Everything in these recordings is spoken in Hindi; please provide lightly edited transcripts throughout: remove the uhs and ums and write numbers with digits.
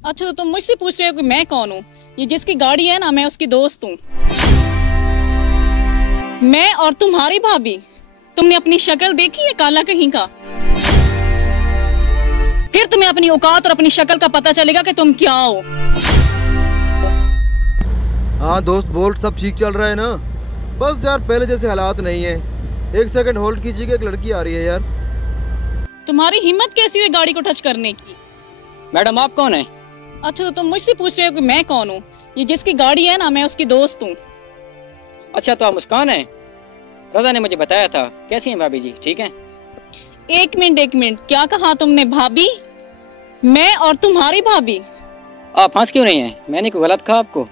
अच्छा तो तुम मुझसे पूछ रहे हो कि मैं कौन हूँ? ये जिसकी गाड़ी है ना, मैं उसकी दोस्त हूँ। मैं और तुम्हारी भाभी, तुमने अपनी शक्ल देखी है काला कहीं का? फिर तुम्हें अपनी औकात और अपनी शक्ल का पता चलेगा कि तुम क्या हो। हाँ दोस्त बोल, सब ठीक चल रहा है ना? बस यार पहले जैसे हालात नहीं है। एक सेकंड होल्ड कीजिएगा, एक लड़की आ रही है यार। तुम्हारी हिम्मत कैसी हुई गाड़ी को टच करने की? मैडम आप कौन है? अच्छा तो तुम मुझसे पूछ रहे हो कि मैं कौन हूँ? ये जिसकी गाड़ी है ना, मैं उसकी दोस्त हूँ। अच्छा तो आप मुस्कान है? रजा ने मुझे बताया था। कैसी हैं भाभी जी, ठीक हैं? एक मिनट, क्या कहा तुमने? भाभी? मैं और तुम्हारी भाभी? आप हंस क्यों रही हैं? मैंने कोई गलत कहा आपको?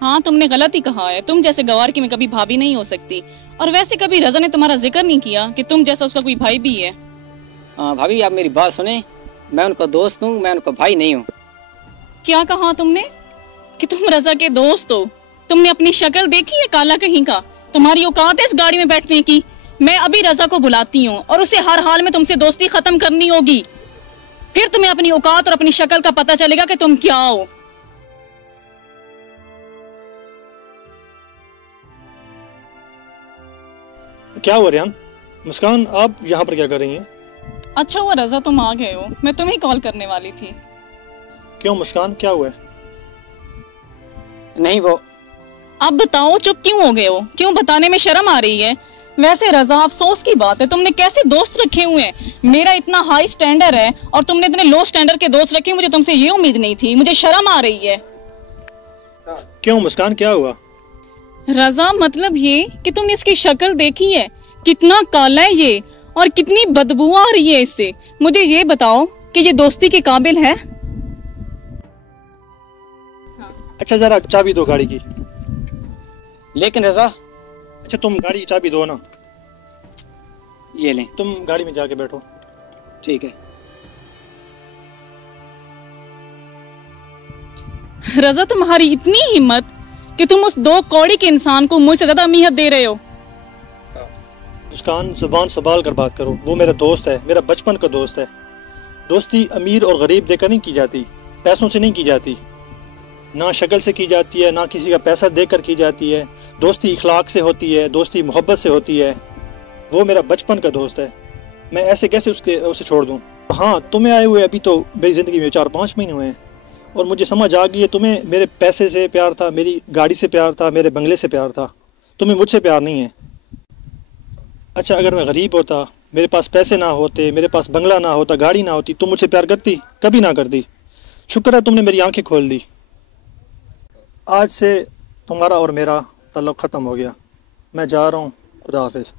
हाँ तुमने गलत ही कहा है। तुम जैसे गवार की मैं कभी भाभी नहीं हो सकती। और वैसे कभी रजा ने तुम्हारा जिक्र नहीं किया कि तुम जैसा उसका कोई भाई भी है। हाँ भाभी आप मेरी बात सुने, मैं उनका दोस्त हूँ, मैं उनका भाई नहीं हूँ। क्या कहा तुमने कि तुम रजा के दोस्त हो? तुमने अपनी शक्ल देखी है काला कहीं का? तुम्हारी औकात है इस गाड़ी में बैठने की? मैं अभी रजा को बुलाती हूँ और उसे हर हाल में तुमसे दोस्ती खत्म करनी होगी। फिर तुम्हें अपनी औकात और अपनी शक्ल का पता चलेगा कि तुम क्या हो। क्या हुआ रेहान? मुस्कान आप यहाँ पर क्या कर रही हैं? अच्छा हुआ रजा तुम आ गए हो, मैं तुम्हें कॉल करने वाली थी। क्यों मुस्कान, क्या हुआ है? नहीं वो अब बताओ, चुप क्यों हो गए हो? क्यों बताने में शर्म आ रही है? वैसे रजा अफसोस की बात है, तुमने कैसे दोस्त रखे हुए हैं। मेरा इतना हाई स्टैंडर्ड है और तुमने इतने लो स्टैंडर्ड के दोस्त रखे। मुझे तुमसे ये उम्मीद नहीं थी, मुझे शर्म आ रही है। क्यों मुस्कान, क्या हुआ? रजा मतलब ये कि तुमने इसकी शक्ल देखी है? कितना काला है ये और कितनी बदबू आ रही है इससे। मुझे ये बताओ कि ये दोस्ती के काबिल है? अच्छा जरा चाबी दो गाड़ी की। लेकिन रजा। अच्छा तुम गाड़ी की चाबी दो ना। ये लें। तुम गाड़ी में जाके बैठो। ठीक है। रजा तुम्हारी इतनी हिम्मत कि तुम उस दो कौड़ी के इंसान को मुझसे ज्यादा अहमियत दे रहे हो। मुस्कान जुबान संभाल कर बात करो, वो मेरा दोस्त है, मेरा बचपन का दोस्त है। दोस्ती अमीर और गरीब देकर नहीं की जाती, पैसों से नहीं की जाती, ना शक्ल से की जाती है, ना किसी का पैसा देकर की जाती है। दोस्ती इखलाक से होती है, दोस्ती मोहब्बत से होती है। वो मेरा बचपन का दोस्त है, मैं ऐसे कैसे उसे छोड़ दूँ? हाँ तुम्हें आए हुए अभी तो मेरी ज़िंदगी में 4-5 महीने हुए हैं और मुझे समझ आ गई है तुम्हें मेरे पैसे से प्यार था, मेरी गाड़ी से प्यार था, मेरे बंगले से प्यार था। तुम्हें मुझसे प्यार नहीं है। अच्छा अगर मैं गरीब होता, मेरे पास पैसे ना होते, मेरे पास बंगला ना होता, गाड़ी ना होती, तुम मुझसे प्यार करती? कभी ना करती। शुक्र है तुमने मेरी आंखें खोल दी। आज से तुम्हारा और मेरा ताल्लुक़ ख़त्म हो गया। मैं जा रहा हूँ, खुदा हाफिज़।